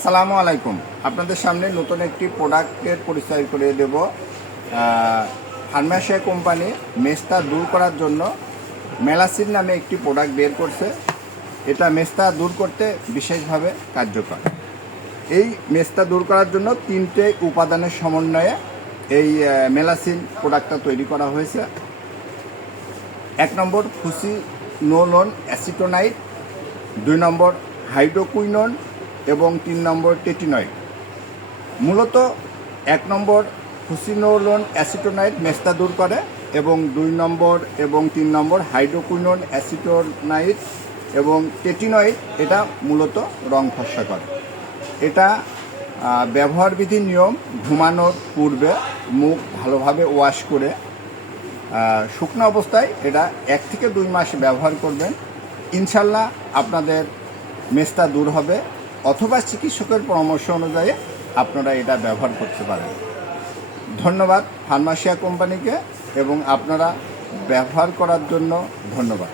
আসসালামু আলাইকুম। আপনাদের সামনে নতুন একটি প্রোডাক্টের পরিচয় করে দেব। ফার্মাসিয়া কোম্পানি মেস্তা দূর করার জন্য মেলাসিন নামে একটি প্রোডাক্ট বের করছে। এটা মেস্তা দূর করতে বিশেষভাবে কার্যকর। এই মেস্তা দূর করার জন্য তিনটে উপাদানের সমন্বয়ে এই মেলাসিন প্রোডাক্টটা তৈরি করা হয়েছে। এক নম্বর ফুসি নোলন অ্যাসিটোনাইট, দুই নম্বর হাইড্রোকুইনন এবং তিন নম্বর টেটিনয়েড। মূলত এক নম্বর ফুসিনোলোন অ্যাসিটোনাইট মেস্তা দূর করে এবং দুই নম্বর এবং তিন নম্বর হাইড্রোকুইনন অ্যাসিটোনাইট এবং টেটিনয়েড এটা মূলত রং ফর্সা করে। এটা আহ, ব্যবহার বিধি নিয়ম ঘুমানোর পূর্বে মুখ ভালোভাবে ওয়াশ করে শুকনো অবস্থায় এটা এক থেকে দুই মাস ব্যবহার করবেন। ইনশাল্লাহ আপনাদের মেস্তা দূর হবে। অথবা চিকিৎসকের পরামর্শ অনুযায়ী আপনারা এটা ব্যবহার করতে পারেন। ধন্যবাদ ফার্মাসিয়া কোম্পানিকে এবং আপনারা ব্যবহার করার জন্য ধন্যবাদ।